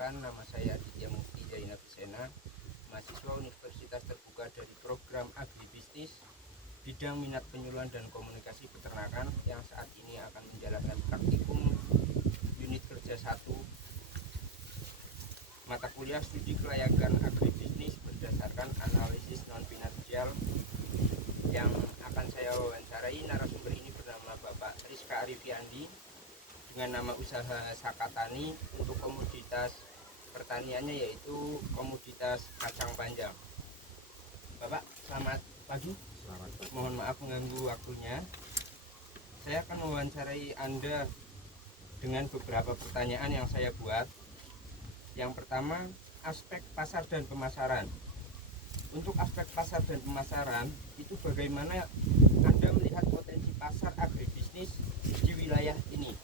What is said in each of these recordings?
Perkenalkan, nama saya Aditya Mufti Zainab Sena, mahasiswa Universitas Terbuka dari program Agribisnis bidang minat penyuluhan dan komunikasi peternakan yang saat ini akan menjalankan praktikum unit kerja 1 mata kuliah studi kelayakan agribisnis berdasarkan analisis non finansial. Yang akan saya wawancarai narasumber ini bernama Bapak Rizka Arifiandi dengan nama usaha Sakatani untuk komoditas pertaniannya yaitu komoditas kacang panjang. Bapak, selamat pagi. Selamat pagi. Mohon maaf mengganggu waktunya. Saya akan mewawancarai Anda dengan beberapa pertanyaan yang saya buat. Yang pertama, aspek pasar dan pemasaran. Untuk aspek pasar dan pemasaran, itu bagaimana Anda melihat potensi pasar agribisnis di wilayah ini?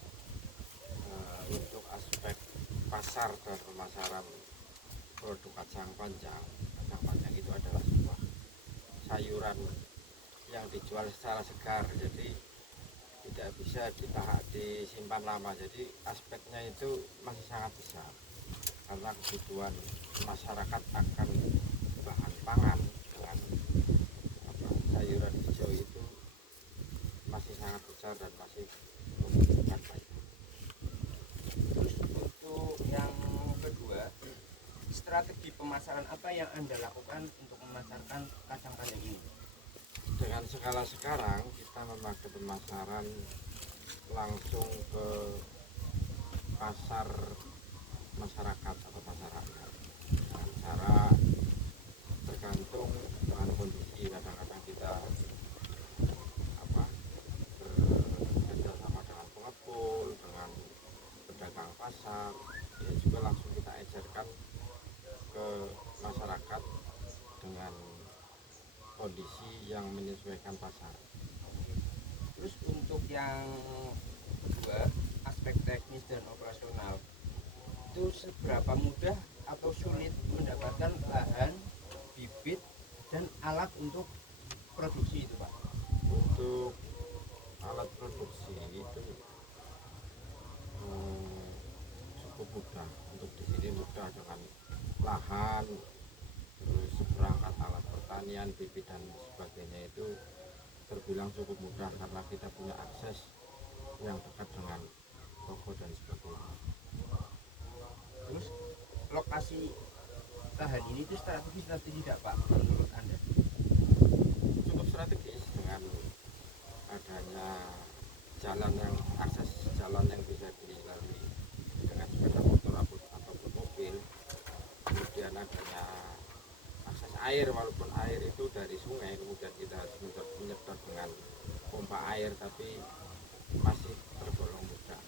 Untuk aspek pasar dan pemasaran produk kacang panjang itu adalah sebuah sayuran yang dijual secara segar, jadi tidak bisa disimpan lama. Jadi aspeknya itu masih sangat besar karena kebutuhan masyarakat akan bahan pangan dengan sayuran hijau itu masih sangat besar dan masih membutuhkan banyak. Terus untuk yang kedua, strategi pemasaran apa yang Anda lakukan untuk memasarkan kacang panjang ini? Dengan skala sekarang kita memakai pemasaran langsung ke pasar masyarakat atau masyarakat dengan cara tergantung dengan kondisi. Kadang-kadang kita bekerja sama dengan pengepul, dengan pedagang pasar, ya juga langsung kita ejarkan ke masyarakat dengan kondisi yang menyesuaikan pasar. Terus untuk yang kedua, aspek teknis dan operasional, itu seberapa mudah atau sulit mendapatkan bahan, bibit, dan alat untuk produksi itu, Pak? Untuk alat produksi itu cukup mudah. Untuk di sini mudah dengan lahan, terus seperangkat alat pertanian, bibit dan sebagainya itu terbilang cukup mudah karena kita punya akses yang dekat dengan toko dan sebagainya. Terus lokasi lahan ini itu strategis atau tidak, Pak, menurut Anda? Cukup strategis dengan adanya akses jalan yang bisa dilalui dengan sepeda motor ataupun mobil, kemudian adanya akses air, walaupun air itu dari sungai, kemudian kita harus menyedot dengan pompa air, tapi masih tergolong mudah.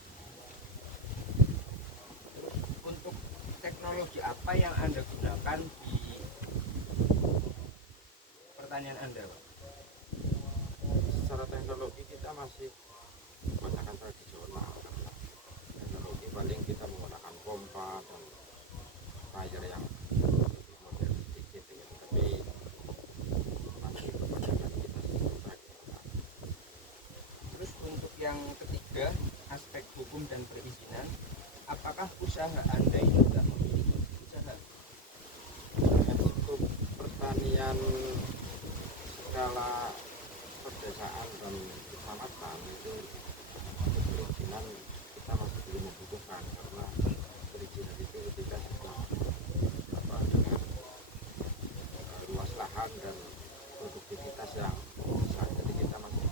Terus untuk teknologi apa yang Anda gunakan di pertanian Anda, Pak? Secara teknologi kita masih menggunakan tradisional, karena teknologi paling kita menggunakan pompa dan sprayer yang lebih modern sedikit, tapi masih kebanyakan kita sistem tradisional. Terus untuk yang ketiga, aspek hukum dan perizinan, apakah usaha Anda ini sudah memiliki usaha? Untuk pertanian skala perdesaan dan kecamatan itu untuk perizinan kita masih belum membutuhkan, karena perizinan itu ketika sudah dengan luas lahan dan produktivitas yang besar, jadi kita masih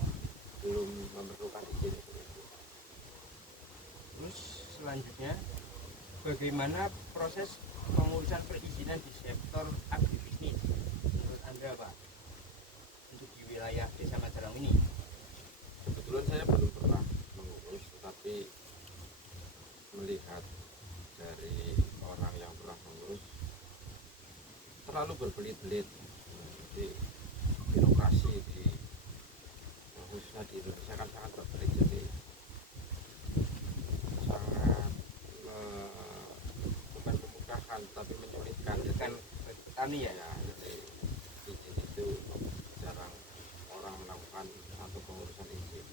belum memerlukan izin itu. Terus selanjutnya, bagaimana proses pengurusan perizinan di sektor agribisnis menurut Anda, Pak, untuk di wilayah Desa Majalang ini? Kebetulan saya belum pernah mengurus, tetapi melihat dari orang yang pernah mengurus terlalu berbelit-belit. Jadi birokrasi khususnya di Indonesia kan sangat berbelit, jadi sangat bukan memudahkan tapi menyulitkan. Kan petani ya? Jadi izin itu jarang orang melakukan atau pengurusan izin.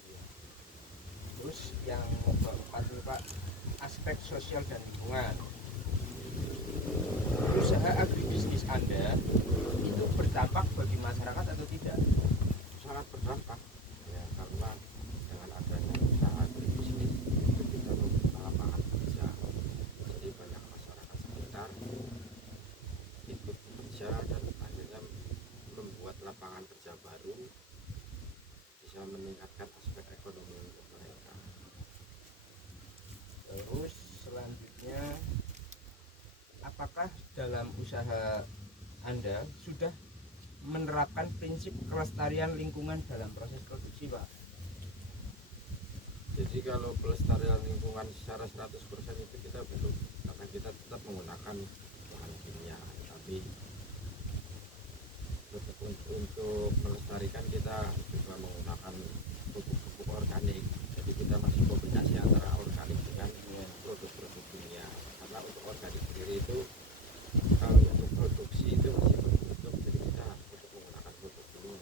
Terus yang keempat nih, Pak, aspek sosial dan lingkungan. usaha agribisnis Anda itu berdampak bagi masyarakat atau tidak? Sangat berdampak ya, karena dengan adanya usaha agribisnis itu kita membuka lapangan kerja, jadi banyak masyarakat sekitar ikut bekerja dan akhirnya membuat lapangan kerja baru, bisa meningkatkan aspek ekonomi untuk mereka. Terus selanjutnya, apakah dalam usaha Anda sudah menerapkan prinsip kelestarian lingkungan dalam proses produksi, Pak? Jadi kalau pelestarian lingkungan secara 100% itu kita belum, karena kita tetap menggunakan bahan kimia, tapi untuk melestarikan kita juga menggunakan pupuk-pupuk organik. Jadi kita masih kombinasi antara organik dengan produk-produk kimia, karena untuk organik sendiri itu kalau untuk produksi itu masih berbentuk, jadi kita untuk menggunakan produk kimia.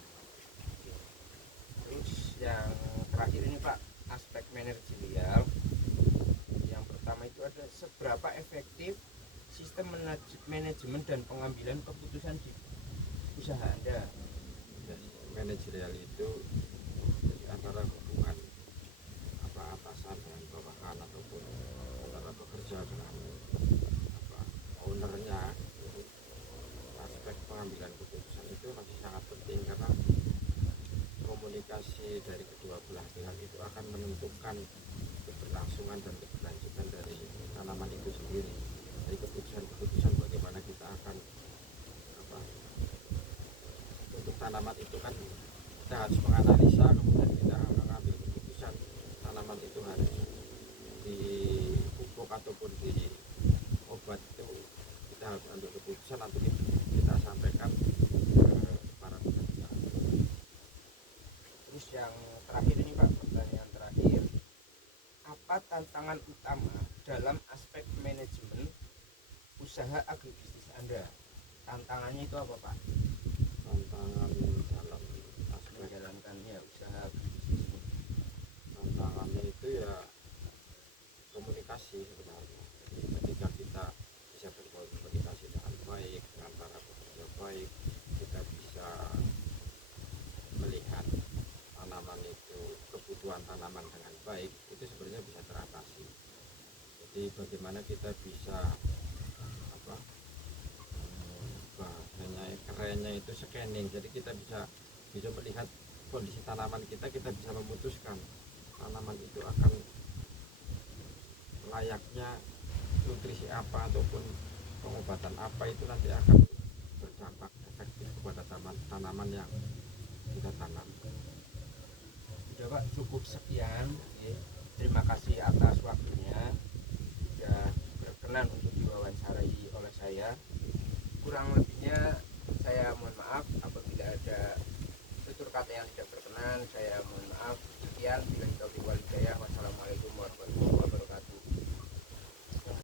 Terus yang terakhir ini, Pak, aspek manajerial. Yang pertama itu ada seberapa efektif sistem manajemen dan pengambilan keputusan di usaha Anda. Manajerial itu jadi antara hubungan atasan dengan bawahan ataupun antara pekerja dengan ownernya. Aspek pengambilan keputusan itu masih sangat penting, karena komunikasi dari kedua belah pihak itu akan menentukan keberlangsungan dan keberlanjutan dari tanaman itu sendiri. Dari keputusan bagaimana kita akan untuk tanaman itu kan kita harus menganalisa, kemudian kita mengambil keputusan tanaman itu harus dipupuk ataupun di obat, itu kita harus ambil keputusan, nanti kita sampaikan ke para pekerja. Terus yang terakhir ini, Pak, pertanyaan terakhir, apa tantangan utama dalam aspek manajemen usaha agribisnis Anda? Tantangannya itu apa, Pak? Tantangan dalam aspek Menjalankannya usaha agribisnis. tantangannya itu ya komunikasi sebenarnya. Jadi ketika kita bisa berkomunikasi dengan baik dengan para pekerja baik, kita bisa melihat tanaman itu, kebutuhan tanaman dengan baik, itu sebenarnya bisa teratasi. Jadi bagaimana kita bisa bahasanya kerennya itu scanning, jadi kita bisa melihat kondisi tanaman kita bisa memutuskan tanaman itu akan layaknya nutrisi apa ataupun pengobatan apa, itu nanti akan berdampak efektif kepada tanaman yang kita tanam. Sudah, Pak, cukup sekian. Terima kasih atas waktunya, sudah berkenan untuk diwawancarai oleh saya. Kurang lebihnya saya mohon maaf apabila ada tutur kata yang tidak berkenan. Saya mohon maaf. Sekian, bila kita wal hidayah. Wassalamualaikum warahmatullahi wabarakatuh.